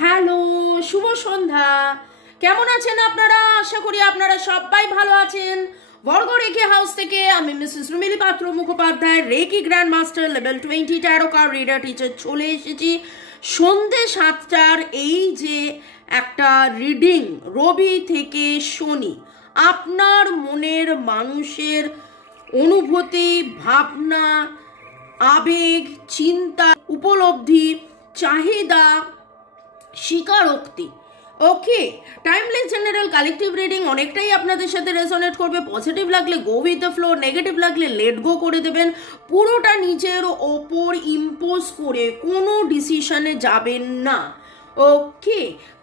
Hello, শুভ সন্ধ্যা। কেমন আছেন আপনারা? আশা করি আপনারা সবাই ভালো আছেন। বর্গ রেখে হাউস থেকে আমি Mrs Rumili Patra Mukhopadhyay, reiki grand master level 20 tarot card reader teacher চলে এসেছি সন্ধ্যে 7টার এই যে একটা রিডিং রবি থেকে শনি, আপনার মনের মানুষের অনুভূতি, ভাবনা, আবেগ, চিন্তা, উপলব্ধি, চাহিদা, স্বীকারোক্তি। ওকে, টাইমলেস জেনারেল কালেকটিভ রিডিং অনেকটাই আপনাদের সাথে রেজোনেট করবে। পজিটিভ লাগলে go with the flow, negative লাগলে লেট গো করে দেবেন। পুরোটা নিজের ওপর ইম্পোজ করে কোনো ডিসিশনে যাবেন না। ওকে,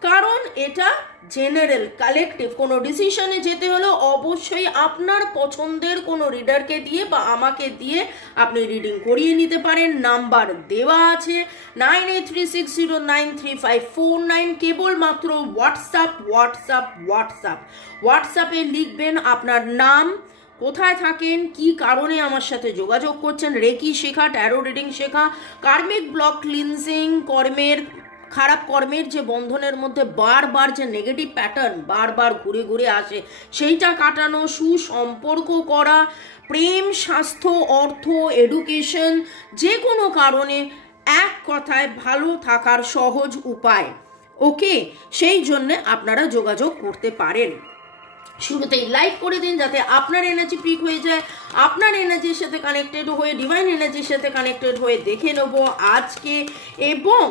কারণ এটা জেনারেল কালেকটিভ। কোনো ডিসিশনে যেতে হলে অবশ্যই আপনার পছন্দের কোনো রিডারকে দিয়ে বা আমাকে দিয়ে আপনি রিডিং করিয়ে নিতে পারেন। নাম্বার দেওয়া আছে 9836093549। কেবলমাত্র হোয়াটসঅ্যাপে লিখবেন আপনার নাম, কোথায় থাকেন, কি কারণে আমার সাথে যোগাযোগ করছেন, রেকি শেখা, ট্যারো রিডিং শেখা, কার্মিক ব্লক ক্লিনজিং, খারাপ কর্মের যে বন্ধনের মধ্যে বারবার যে নেগেটিভ প্যাটার্ন বারবার ঘুরে ঘুরে আসে সেইটা কাটানো, সুসম্পর্ক করা, প্রেম, স্বাস্থ্য, অর্থ, এডুকেশন, যে কোনো কারণে এক কথায় ভালো থাকার সহজ উপায়। ওকে, সেই জন্যে আপনারা যোগাযোগ করতে পারেন। শুরুতেই লাইক করে দিন যাতে আপনার এনার্জি পিক হয়ে যায়, আপনার এনার্জির সাথে কানেক্টেড হয়ে, ডিভাইন এনার্জির সাথে কানেক্টেড হয়ে দেখে নেব আজকে। এবং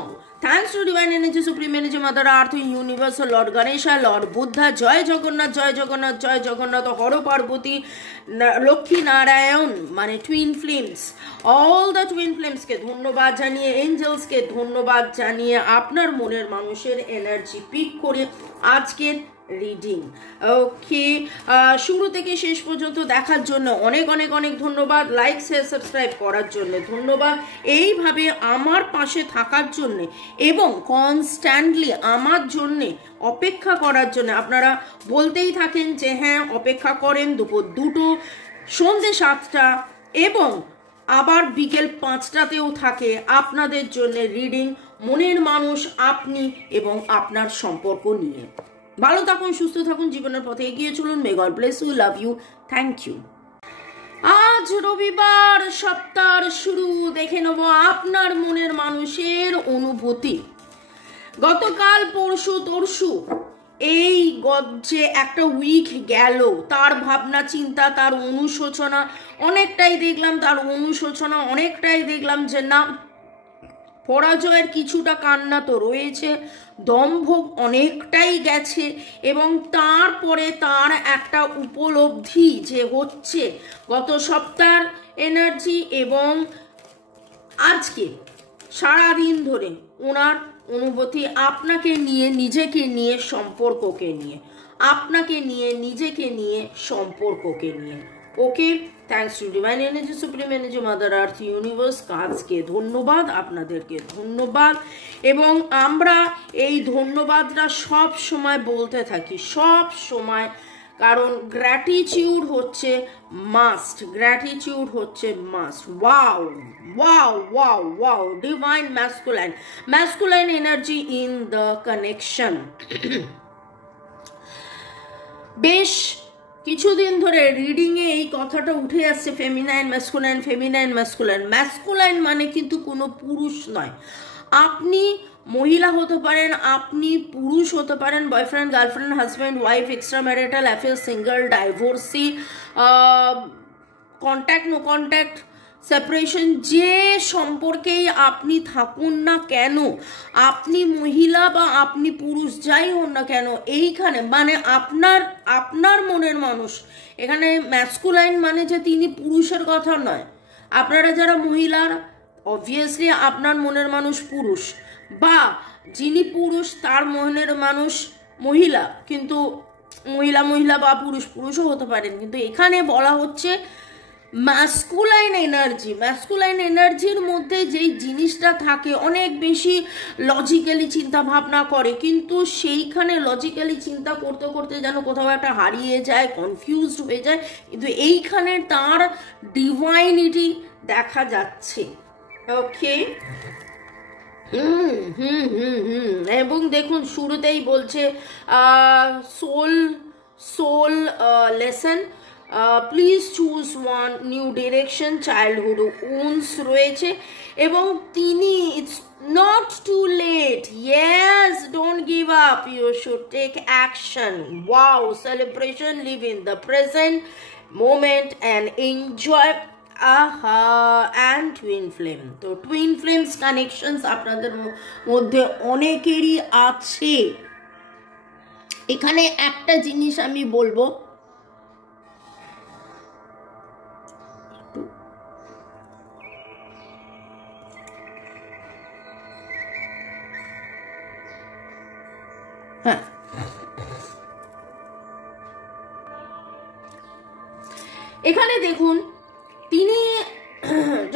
thanks to divine energy, supreme energy, mother earth, universe, lord Ganesha, lord Buddha, জয় জগন্নাথ, জয় জগন্নাথ, জয় জগন্নাথ, হর পার্বতী, লক্ষ্মী নারায়ণ, মানে twin flames, all the twin ফ্লেমসকে ধন্যবাদ জানিয়ে, এঞ্জেলসকে ধন্যবাদ জানিয়ে আপনার মনের মানুষের এনার্জি পিক করে আজকের রিডিং। ওকে, শুরু থেকে শেষ পর্যন্ত দেখার জন্য অনেক অনেক অনেক ধন্যবাদ। লাইক, শেয়ার, সাবস্ক্রাইব করার জন্য ধন্যবাদ। এইভাবে আমার পাশে থাকার জন্য এবং কনস্ট্যান্টলি আমার জন্যে অপেক্ষা করার জন্য আপনারা বলতেই থাকেন যে হ্যাঁ অপেক্ষা করেন। দুপুর 2টো, সন্ধ্যে 7টা এবং আবার বিকেল 5টাতেও থাকে আপনাদের জন্য রিডিং, মনের মানুষ, আপনি এবং আপনার সম্পর্ক নিয়ে। ভালো থাকুন, সুস্থ থাকুন, জীবনের পথে এগিয়ে চলুন। May god bless you, love you, thank you. আজ রবিবার, সপ্তাহের শুরু। দেখে নেব আপনার মনের মানুষের অনুভূতি। গতকাল পরশু এই যে একটা উইক গেল, তার ভাবনা চিন্তা, তার অনুশোচনা অনেকটাই দেখলাম, তার অনুশোচনা অনেকটাই দেখলাম যে না, পরাজয়ের কিছুটা কান্না তো রয়েছে, দম্ভ অনেকটাই গেছে এবং তারপরে তার একটা উপলব্ধি যে হচ্ছে গত সপ্তাহের এনার্জি এবং আজকে সারাদিন ধরে ওনার অনুভূতি আপনাকে নিয়ে, নিজেকে নিয়ে, সম্পর্ককে নিয়ে, আপনাকে নিয়ে, নিজেকে নিয়ে, সম্পর্ককে নিয়ে। Okay, thanks to divine energy, supreme energy, mother earth, universe, কাজকে ধন্যবাদ, আপনাদেরকে ধন্যবাদ। এবং আমরা এই ধন্যবাদটা সব সময় বলতে থাকি, সব সময়, কারণ গ্র্যাটিটিউড হচ্ছে মাস্ট, গ্র্যাটিটিউড হচ্ছে must. Wow wow wow wow, divine masculine energy in the connection. বেশ কিছুদিন ধরে রিডিংয়ে এই কথাটা উঠে আসছে, feminine masculine, feminine masculine. Masculine মানে কিন্তু কোনো পুরুষ নয়। আপনি মহিলা হতে পারেন, আপনি পুরুষ হতে পারেন, boyfriend, girlfriend, husband, wife, extra marital affair, single, divorcee, contact, no contact, separation, যে সম্পর্কেই আপনি থাকুন না কেন, আপনি মহিলা বা আপনি পুরুষ যাই হন না কেন, এইখানে মানে আপনার মনের মানুষ, এখানে ম্যাসকুলাইন মানে যে তিনি পুরুষের কথা নয়। আপনারা যারা মহিলার, অবভিয়াসলি আপনার মনের মানুষ পুরুষ, বা যিনি পুরুষ তার মনের মানুষ মহিলা, কিন্তু মহিলা বা পুরুষও হতে পারেন। কিন্তু এখানে বলা হচ্ছে ম্যাসকুলাইন এনার্জির মধ্যে যেই জিনিসটা থাকে, অনেক বেশি লজিক্যালি চিন্তা ভাবনা করে, কিন্তু সেইখানে লজিক্যালি চিন্তা করতে করতে যেন কোথাও একটা হারিয়ে যায়, কনফিউজড হয়ে যায়, কিন্তু এইখানে তার ডিভাইনিটি দেখা যাচ্ছে। ওকে, এবং দেখুন শুরুতেই বলছে soul lesson, please choose one, new direction, childhood wounds রয়েছে এবং তিনি it's not too late, yes, don't give up, you should take action, wow, celebration, live in the present moment and enjoy, aha, and twin flame. তো twin flames connections আপনাদের মধ্যে অনেকেরই আছে। এখানে একটা জিনিস আমি বলবো, হ্যাঁ, এখানে দেখুন তিনি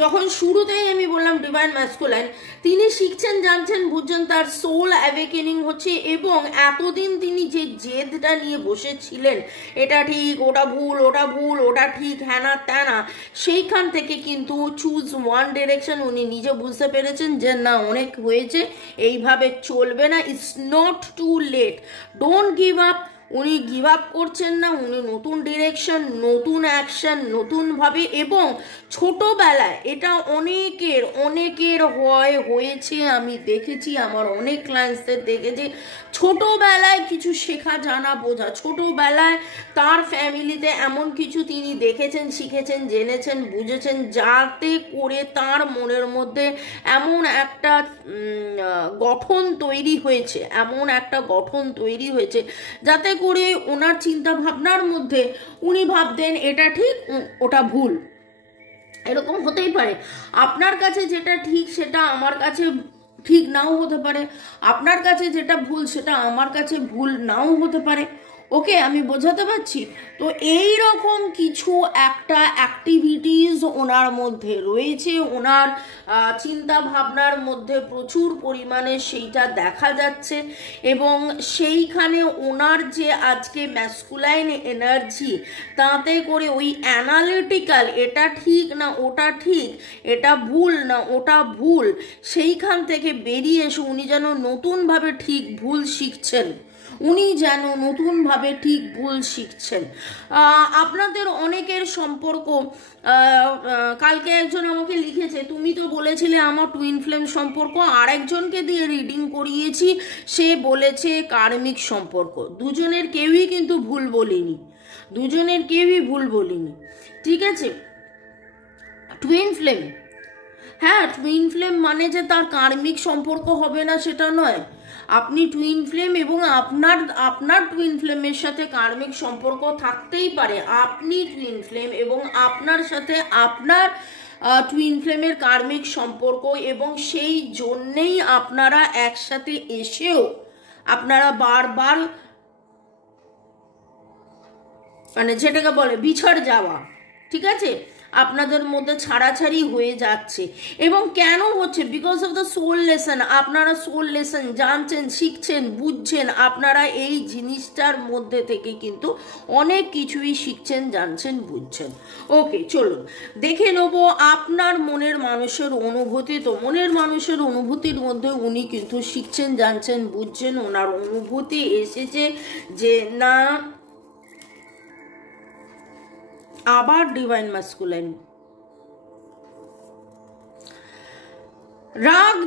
যখন শুরুতেই আমি বললাম ডিভাইন ম্যাসকুলাইন, তিনি শিখছেন, জানছেন, বুঝছেন, তার সোল অ্যাওয়েকেনিং হচ্ছে এবং এতদিন তিনি যে জেদটা নিয়ে বসেছিলেন, এটা ঠিক, ওটা ভুল, ওটা ভুল, ওটা ঠিক, হ্যানা ত্যানা, সেইখান থেকে কিন্তু চুজ ওয়ান ডিরেকশন উনি নিজে বুঝতে পেরেছেন যে না, অনেক হয়েছে, এইভাবে চলবে না, it's not too late, don't give up. উনি গিভ আপ করছেন না, উনি নতুন ডিরেকশন, নতুন অ্যাকশন, নতুনভাবে, এবং ছোটবেলায় এটা অনেকের হয়েছে, আমি দেখেছি, আমার অনেক ক্লায়েন্টসদের দেখেছি, ছোটবেলায় কিছু শেখা, জানা, বোঝা, ছোটবেলায় তার ফ্যামিলিতে এমন কিছু তিনি দেখেছেন, শিখেছেন, জেনেছেন, বুঝেছেন, যাতে করে তার মনের মধ্যে এমন একটা গঠন তৈরি হয়েছে, যাতে করে ওনার চিন্তা ভাবনার মধ্যে উনি ভাবতেন এটা ঠিক, ওটা ভুল। এরকম হতেই পারে, আপনার কাছে যেটা ঠিক সেটা আমার কাছে ঠিক নাও হতে পারে, আপনার কাছে যেটা ভুল সেটা আমার কাছে ভুল নাও হতে পারে। ওকে, আমি বোঝাতে পারছি? তো এই রকম কিছু একটা অ্যাক্টিভিটিস ওনার মধ্যে রয়েছে, ওনার চিন্তা ভাবনার মধ্যে প্রচুর পরিমাণে সেইটা দেখা যাচ্ছে এবং সেইখানে ওনার যে আজকে ম্যাসকুলাইন এনার্জি, তাতে করে ওই অ্যানালিটিক্যাল, এটা ঠিক না ওটা ঠিক, এটা ভুল না ওটা ভুল, সেইখান থেকে বেরিয়ে এসে উনি যেন নতুনভাবে ঠিক ভুল শিখছেন, আপনাদের অনেকের সম্পর্ক, কালকে একজন আমাকে লিখেছে, তুমি তো বলেছিলে আমার টুইন ফ্লেম সম্পর্ক, আরেকজনকে দিয়ে রিডিং করিয়েছি, সে বলেছে কার্মিক সম্পর্ক। দুজনের কেউই কিন্তু ভুল বলিনি, ঠিক আছে? টুইন ফ্লেম, হ্যাঁ, টুইন ফ্লেম মানে যে তার কার্মিক সম্পর্ক হবে না সেটা নয়। আপনি টুইন ফ্লেম এবং আপনার টুইন ফ্লেমের সাথে কার্মিক সম্পর্ক থাকতেই পারে, আপনি টুইন ফ্লেম এবং আপনার সাথে আপনার টুইন ফ্লেমের কার্মিক সম্পর্ক, এবং সেই জন্যেই আপনারা একসাথে এসেও আপনারা বারবার, মানে যেটাকে বলে বিছড় যাওয়া, ঠিক আছে, আপনাদের মধ্যে ছাড়াছাড়ি হয়ে যাচ্ছে। এবং কেন হচ্ছে? Because of the soul lesson. আপনারা সোল লেসন জানছেন, শিখছেন, বুঝছেন, আপনারা এই জিনিসটার মধ্যে থেকে কিন্তু অনেক কিছুই শিখছেন, জানছেন, বুঝছেন। ওকে, চলুন দেখে নেব আপনার মনের মানুষের অনুভূতি। তো মনের মানুষের অনুভূতির মধ্যে উনি কিন্তু শিখছেন, জানছেন, বুঝছেন, ওনার অনুভূতি এসেছে যে না, আবার ডিভাইন ম্যাসকুলাইন, রাগ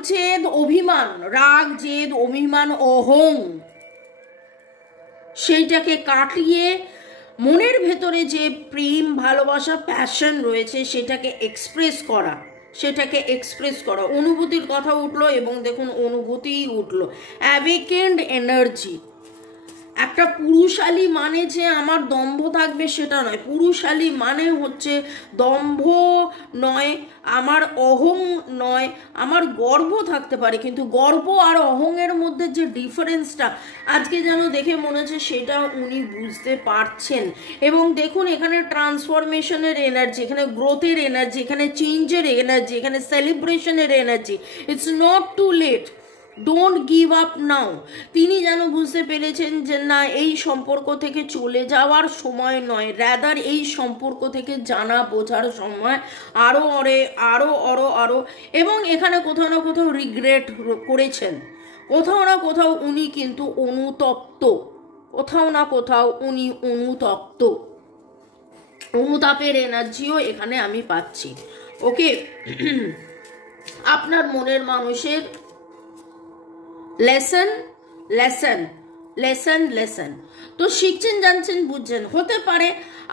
জেদ অভিমান অহং, সেইটাকে কাটিয়ে মনের ভেতরে যে প্রেম, ভালোবাসা, প্যাশন রয়েছে সেটাকে এক্সপ্রেস করা, অনুভূতির কথা উঠলো এবং দেখুন অনুভূতিই উঠলো, অ্যাওয়েকেন্ড এনার্জি। একটা পুরুষালী মানে যে আমার দম্ভ থাকবে সেটা নয়, পুরুষালী মানে হচ্ছে দম্ভ নয়, আমার অহং নয়, আমার গর্ব থাকতে পারে, কিন্তু গর্ব আর অহংয়ের মধ্যে যে ডিফারেন্সটা আজকে যেন দেখে মনে হচ্ছে সেটা উনি বুঝতে পারছেন। এবং দেখুন এখানে ট্রান্সফরমেশনের এনার্জি, এখানে গ্রোথের এনার্জি, এখানে চেঞ্জের এনার্জি, এখানে সেলিব্রেশনের energy. It's not too late, don't give up now. তিনি যেন বুঝতে পেরেছেন যে না, এই সম্পর্ক থেকে চলে যাওয়ার সময় নয়, রাদার এই সম্পর্ক থেকে জানা বোঝার সময়, আরো। এবং এখানে কোথাও না কোথাও রিগ্রেট করেছেন, কোথাও না কোথাও উনি কিন্তু অনুতপ্ত, কোথাও না কোথাও উনি অনুতপ্ত, অনুতাপের এনার্জিও এখানে আমি পাচ্ছি। ওকে, আপনার মনের মানুষের লেসন লেসন লেসন লেসন তো শিখছেন, জানছেন, বুঝছেন। হতে পারে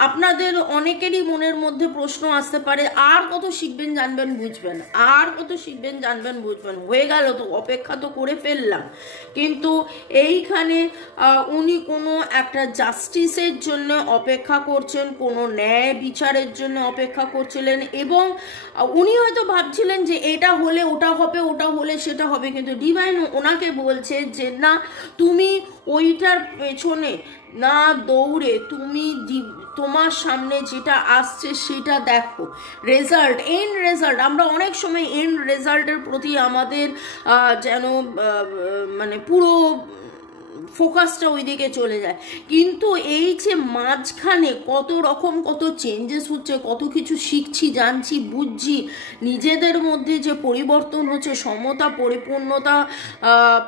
আপনাদের অনেকেরই মনের মধ্যে প্রশ্ন আসতে পারে, আর কত শিখবেন, জানবেন, বুঝবেন, আর কত শিখবেন, জানবেন, বুঝবেন, হয়ে গেল তো, অপেক্ষা তো করে ফেললাম। কিন্তু এইখানে উনি কোনো একটা জাস্টিসের জন্য অপেক্ষা করছেন, কোনো ন্যায় বিচারের জন্য অপেক্ষা করছিলেন, এবং উনি হয়তো ভাবছিলেন যে এটা হলে ওটা হবে, ওটা হলে সেটা হবে, কিন্তু ডিভাইন ওনাকে বলছে যে না, তুমি ওইটার পেছনে না দৌড়ে তুমি তোমার সামনে যেটা আসছে সেটা দেখো, রেজাল্ট, এন্ড রেজাল্ট। আমরা অনেক সময় এন্ড রেজাল্টের প্রতি আমাদের যেন মানে পুরো ফোকাসটা ওইদিকে চলে যায়, কিন্তু এই যে মাঝখানে কত রকম কত চেঞ্জেস হচ্ছে, কত কিছু শিখছি, জানছি, বুঝছি, নিজেদের মধ্যে যে পরিবর্তন হচ্ছে, সমতা, পরিপূর্ণতা,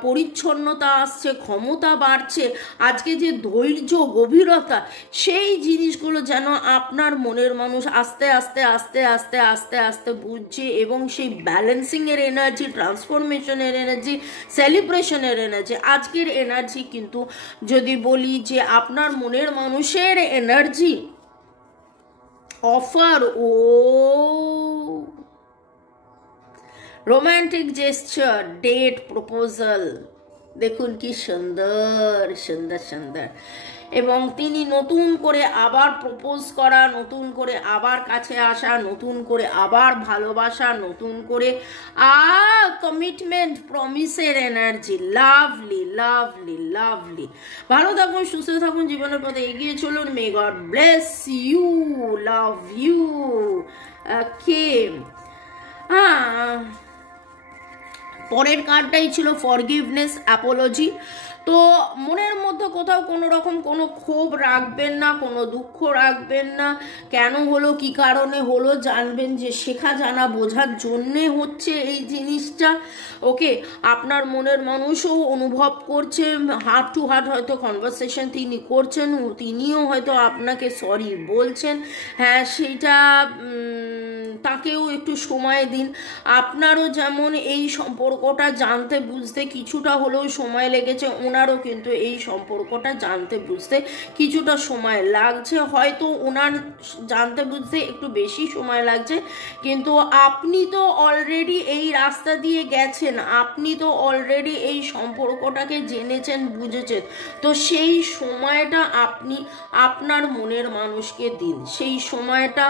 পরিচ্ছন্নতা আসছে, ক্ষমতা বাড়ছে, আজকে যে ধৈর্য, গভীরতা, সেই জিনিসগুলো যেন আপনার মনের মানুষ আস্তে আস্তে আস্তে আস্তে আস্তে আস্তে বুঝছে, এবং সেই ব্যালেন্সিংয়ের এনার্জি, ট্রান্সফরমেশনের এনার্জি, সেলিব্রেশনের এনার্জি, আজকের এনার্জি কিন্তু যদি বলি যে আপনার মনের মানুষের এনার্জি অফার, ও রোম্যান্টিক জেস্চার, ডেট, প্রপোজাল, দেখুন কি সুন্দর সুন্দর সুন্দর, এবং তিনি নতুন করে আবার প্রপোজ করা, নতুন করে আবার কাছে আসা, নতুন করে আবার ভালোবাসা, নতুন করে কমিটমেন্ট, প্রমিসের এনার্জি। Lovely lovely lovely. ভালো থাকুন, সুস্থ থাকুন, জীবনের পথে এগিয়ে চলুন। May god bless you, love you. Okay, পরের কার্ডটাই ছিল ফরগিভনেস, অ্যাপোলজি। তো মনের মধ্যে কোথাও কোনো রকম কোনো ক্ষোভ রাখবেন না, কোনো দুঃখ রাখবেন না। কেন হলো, কি কারণে হলো, জানবেন যে শেখা জানা বোঝার জন্যে হচ্ছে এই জিনিসটা। ওকে, আপনার মনের মানুষও অনুভব করছে, হার্ট টু হার্ট হয়তো কনভারসেশন তিনি করছেন, তিনিও হয়তো আপনাকে সরি বলছেন। হ্যাঁ, সেইটা তাকেও একটু সময় দিন। আপনারও যেমন এই সম্পর্কটা জানতে বুঝতে কিছুটা হলেও সময় লেগেছে, ওনারও কিন্তু এই সম্পর্কটা জানতে বুঝতে কিছুটা সময় লাগছে। হয়তো ওনার জানতে বুঝতে একটু বেশি সময় লাগছে, কিন্তু আপনি তো অলরেডি এই রাস্তা দিয়ে গেছেন, আপনি তো অলরেডি এই সম্পর্কটাকে জেনেছেন, বুঝেছেন। তো সেই সময়টা আপনি আপনার মনের মানুষকে দিন, সেই সময়টা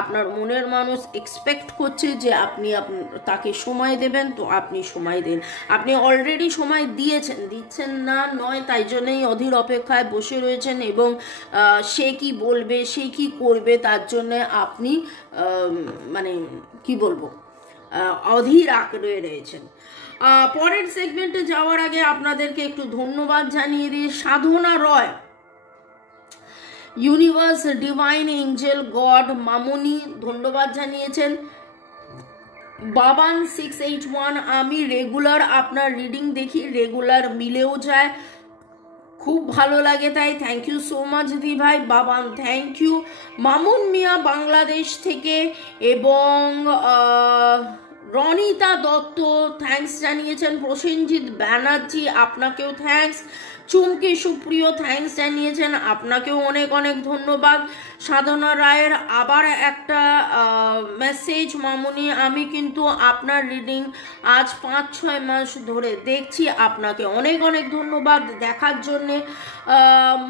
আপনার মনের মানুষ এক্সপেক্ট করছে যে আপনি তাকে সময় দেবেন, তো আপনি সময় দিন। আপনি অলরেডি সময় দিয়েছেন, দিচ্ছেন না নয়, তাই জন্যই অধীর অপেক্ষায় বসে রয়েছেন, এবং সে কি বলবে, সে কি করবে, তার জন্যে আপনি মানে কি বলবো, অধীর আগ্রহে রয়েছেন। পরের সেগমেন্টে যাওয়ার আগে আপনাদেরকে একটু ধন্যবাদ জানিয়ে দিই। সাধনা রয়, ইউনিভার্স, ডিভাইন এঞ্জেল, গড, মামনি ধন্যবাদ জানিয়েছেন। বাবান 681, আমি রেগুলার আপনার রিডিং দেখি, রেগুলার মিলেও যায়, খুব ভালো লাগে, তাই থ্যাংক ইউ সো মাচ দি ভাই বাবান, থ্যাংক ইউ। মামুন মিয়া বাংলাদেশ থেকে, এবং রনিতা দত্ত থ্যাঙ্কস জানিয়েছেন। প্রসেনজিৎ ব্যানার্জি, আপনাকেও থ্যাঙ্কস। চুমকি সুপ্রিয় থ্যাঙ্কস জানিয়েছেন, আপনাকেও অনেক অনেক ধন্যবাদ। সাধনা রায়ের আবার একটা মেসেজ, মামুনি আমি কিন্তু আপনার রিডিং আজ 5-6 মাস ধরে দেখছি, আপনাকে অনেক অনেক ধন্যবাদ দেখার জন্যে।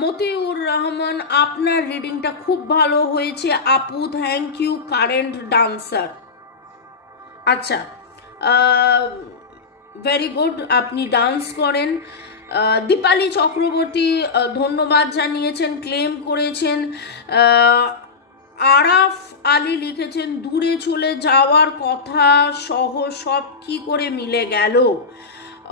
মতিউর রহমান, আপনার রিডিংটা খুব ভালো হয়েছে আপু, থ্যাংক ইউ। কারেন্ট ডান্সার, আচ্ছা, ভেরি গুড, আপনি ডান্স করেন। দীপালি চক্রবর্তী ধন্যবাদ জানিয়েছেন, ক্লেম করেছেন। আরাফ আলী লিখেছেন দূরে চলে যাওয়ার কথা সহ সব কি করে মিলে গেল।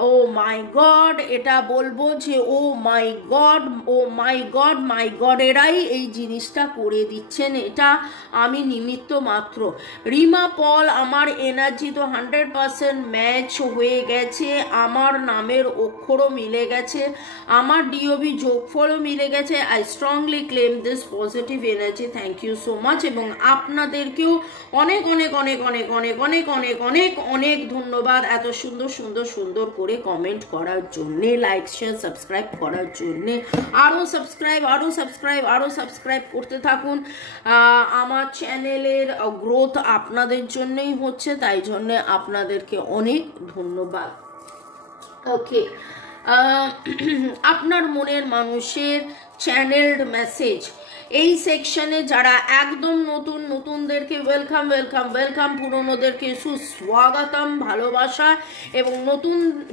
ও মাই গড, এটা বলবো যে ও মাই গড, ও মাই গড, মাই গড, এরাই এই জিনিসটা করে দিচ্ছেন, এটা আমি নিমিত্ত মাত্র। রিমা পল, আমার এনার্জি তো 100% ম্যাচ হয়ে গেছে, আমার নামের অক্ষরও মিলে গেছে, আমার ডিওবি যোগফলও মিলে গেছে। I strongly claim this positive energy, thank you so much. এবং আপনাদেরকেও অনেক অনেক অনেক অনেক অনেক অনেক অনেক অনেক অনেক ধন্যবাদ এত সুন্দর সুন্দর সুন্দর করে কমেন্ট করার জন্যে, লাইক শেয়ার সাবস্ক্রাইব করার জন্যে। আরও সাবস্ক্রাইব করতে থাকুন। আমার চ্যানেলের গ্রোথ আপনাদের জন্যই হচ্ছে, তাই জন্যে আপনাদেরকে অনেক ধন্যবাদ। ওকে, আপনার মনের মানুষের চ্যানেলড মেসেজ, এই সেকশনে যারা একদম নতুনদেরকে ওয়েলকাম ওয়েলকাম ওয়েলকাম, পুরনোদেরকে সুস্বাগতম, ভালোবাসা। এবং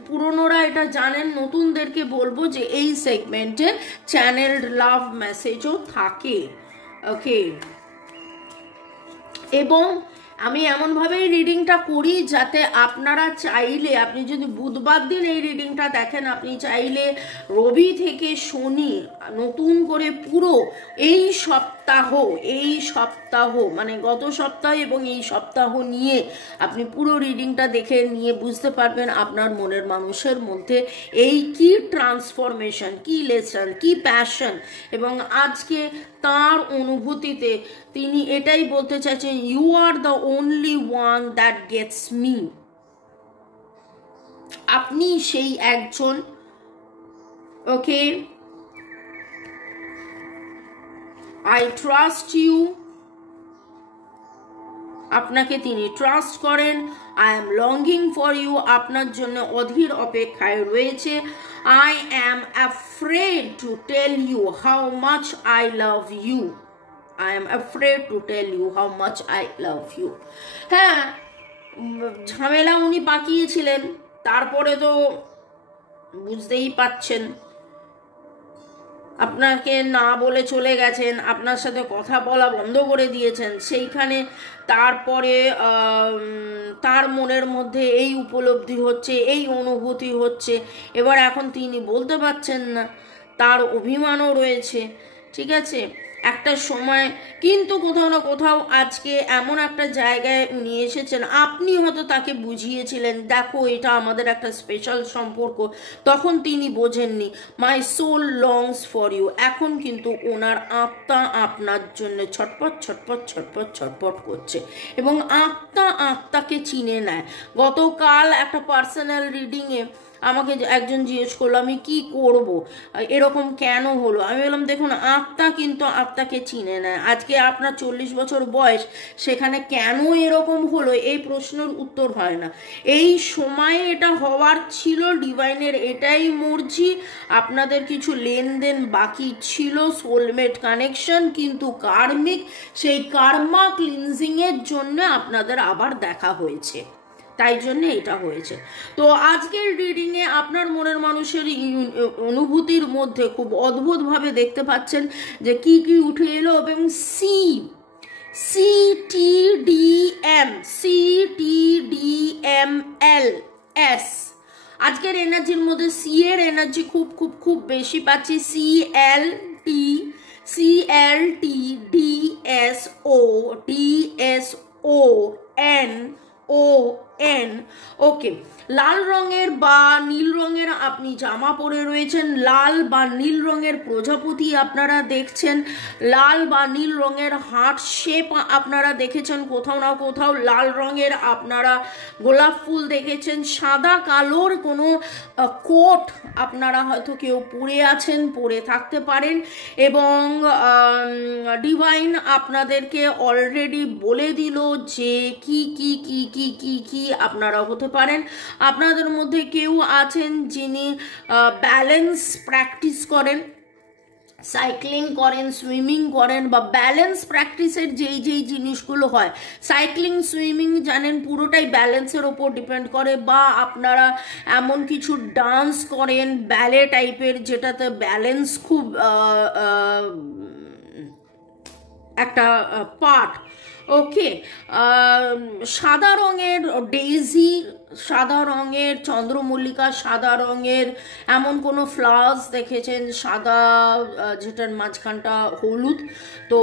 পুরনোরা এটা জানেন, নতুনদেরকে বলবো যে এই সেগমেন্টে চ্যানেলড লাভ মেসেজও থাকে। ওকে, এবং আমি এমনভাবেই রিডিংটা করি যাতে আপনারা চাইলে, আপনি যদি বুধবার দিন এই রিডিংটা দেখেন, আপনি চাইলে রবি থেকে শনি নতুন করে পুরো এই সপ্তাহ মানে গত সপ্তাহ এবং এই সপ্তাহ নিয়ে আপনি পুরো রিডিংটা দেখে নিয়ে বুঝতে পারবেন আপনার মনের মানুষের মধ্যে এই কি ট্রান্সফরমেশন, কি লেসন, কি প্যাশন। এবং আজকে তার অনুভূতিতে তিনি এটাই বলতে চাইছেন, you are the only one that gets me, আপনি সেই একজন। ওকে, I trust you, আপনাকে তিনি ট্রাস্ট করেন। I am longing for you, আপনার জন্য অধীর অপেক্ষায় রয়েছে। I am afraid to tell you how much I love you, I am afraid to tell you how much I love you। হ্যাঁ, ঝামেলা উনি পাকিয়েছিলেন, তারপরে তো বুঝতেই পাচ্ছেন, আপনাকে না বলে চলে গেছেন, আপনার সাথে কথা বলা বন্ধ করে দিয়েছেন। সেইখানে তারপরে তার মনের মধ্যে এই উপলব্ধি হচ্ছে, এই অনুভূতি হচ্ছে, এবার এখন তিনি বলতে পারছেন না, তার অভিমানও রয়েছে। ঠিক আছে, একটা সময় কিন্তু কোথাও না কোথাও আজকে এমন একটা জায়গায় উনি এসেছেন, আপনি হয়তো তাকে বুঝিয়েছিলেন, দেখো এটা আমাদের একটা স্পেশাল সম্পর্ক, তখন তিনি বোঝেননি। My soul longs for you, এখন কিন্তু ওনার আত্মা আপনার জন্য ছটপট ছটপট ছটপট ছটপট করছে এবং আত্মাকে চিনে নেয়। গতকাল একটা পার্সোনাল রিডিংয়ে আমাকে একজন জিজ্ঞেস করলো আমি কি করব, এরকম কেন হলো। আমি বললাম দেখুন, আত্মা কিন্তু আত্মাকে চিনে নেয়। আজকে আপনার 40 বছর বয়স, সেখানে কেন এরকম হলো এই প্রশ্নের উত্তর হয় না। এই সময়ে এটা হওয়ার ছিল, ডিভাইনের এটাই মর্জি। আপনাদের কিছু লেনদেন বাকি ছিল, সোলমেট কানেকশন, কিন্তু কার্মিক, সেই কার্মা ক্লিনজিংয়ের জন্য আপনাদের আবার দেখা হয়েছে, তাই জন্য এটা হয়েছে। তো আজকের রিডিংয়ে আপনার মনের মানুষের অনুভূতির মধ্যে খুব অদ্ভুতভাবে দেখতে পাচ্ছেন যে কি কি উঠে এলো। এবং CTDML আজকের এনার্জির মধ্যে সি এর এনার্জি খুব খুব খুব বেশি পাচ্ছি। CLTCLTDSON। ওকে, লাল রঙের বা নীল রঙের আপনি জামা পরে রয়েছেন, লাল বা নীল রঙের প্রজাপতি আপনারা দেখছেন, লাল বা নীল রঙের হার্ট শেপ আপনারা দেখেছেন কোথাও না কোথাও, লাল রঙের আপনারা গোলাপ ফুল দেখেছেন, সাদা কালোর কোনো কোট আপনারা হয়তো কেউ পরে আছেন, পরে থাকতে পারেন। এবং ডিভাইন আপনাদেরকে অলরেডি বলে দিল যে কি কি কি কি কি কি আপনারা হতে পারেন। আপনাদের মধ্যে কেউ আছেন যিনি ব্যালেন্স প্র্যাকটিস করেন, সাইক্লিং করেন, সুইমিং করেন, বা ব্যালেন্স প্র্যাকটিসের যেই জিনিসগুলো হয়, সাইক্লিং সুইমিং জানেন পুরোটাই ব্যালেন্সের ওপর ডিপেন্ড করে। বা আপনারা এমন কিছু ডান্স করেন ব্যালে টাইপের, যেটাতে ব্যালেন্স খুব একটা পার্ট। ওকে, সাদা রঙের ডেইজি, সাদা রঙের চন্দ্রমল্লিকা, সাদা রঙের এমন কোনো ফ্লাওয়ার্স দেখেছেন সাদা, যেটার মাঝখানটা হলুদ? তো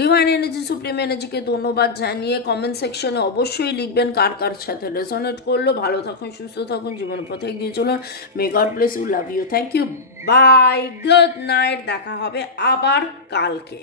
ডিভাইন এনার্জি, সুপ্রিম এনার্জিকে ধন্যবাদ জানিয়ে কমেন্ট সেকশনে অবশ্যই লিখবেন কার কার সাথে রেজোনেট করলো। ভালো থাকুন, সুস্থ থাকুন, জীবন পথে এগিয়ে চলুন। May god bless you, love you, thank you, bye, good night. দেখা হবে আবার কালকে।